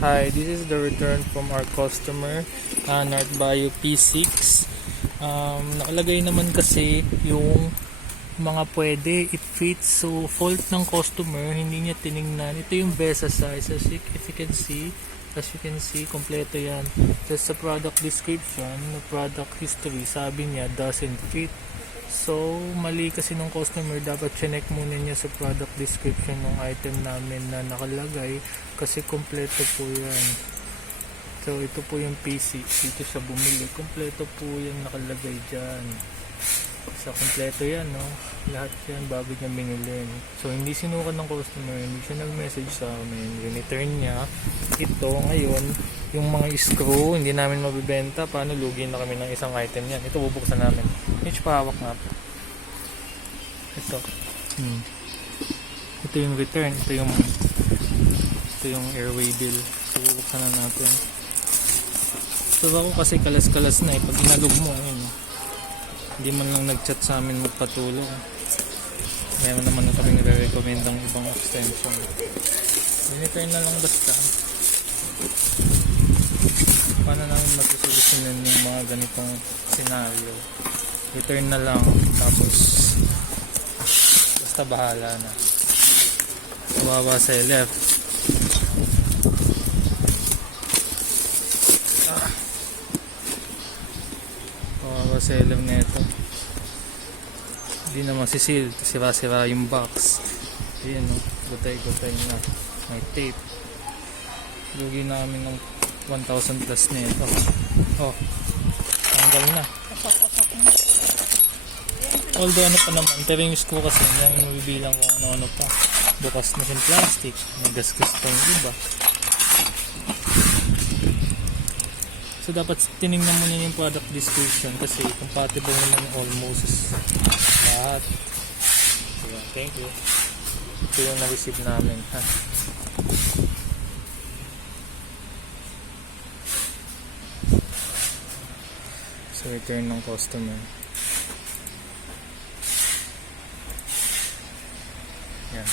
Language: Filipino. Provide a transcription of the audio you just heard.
Hi, this is the return from our customer, North Bio P6. Nakalagay naman kasi yung mga pwede, it fits. So, fault ng customer, hindi niya tiningnan. Ito yung Besa size. As you can see, kompleto yan. Just sa product description, the product history, sabi niya, doesn't fit. So, mali kasi ng customer, dapat check muna niya sa product description ng item namin na nakalagay kasi kompleto po yan. So, ito po yung PC. Dito siya bumili. Kompleto po yung nakalagay dyan. So, kompleto yan, no? Lahat yan bago niya binili. So, hindi sinukat ng customer. Hindi siya nag-message sa amin. Return niya. Ito, ngayon, yung mga screw, hindi namin mabibenta. Paano lugi na kami ng isang item yan? Ito, bubuksan namin. Medyo pahawak nga po. Ito. Ito yung return. Ito yung airway bill. So, bubuksan na natin. So, ako kasi kalas-kalas na eh. Pag inalog mo, ayun. Hindi man lang nag-chat sa amin magpatulong. Meron naman na kami nire-recommend ang ibang extension. Return na lang basta. Paano namin masusolusyonan yung mga ganitong scenario? Return na lang, tapos basta bahala na. Kawawa sa left. Kawawa sa left na ito. Hindi na masisil, sira-sira yung box. Ayan o, gutay-gutay na. May tape. Lugi namin ng 1,000 plus na ito. Oh, tanggal na. Although ano pa naman, pero yung screw kasi yan yung mabibilang kung ano-ano pa. Bukas na yung plastic, may gasgas pa yung iba. So dapat tinignan mo niyo yung product description kasi compatible naman almost lahat. So yeah, thank you. Ito yung na-receive namin, ha. So return ng customer. Yan.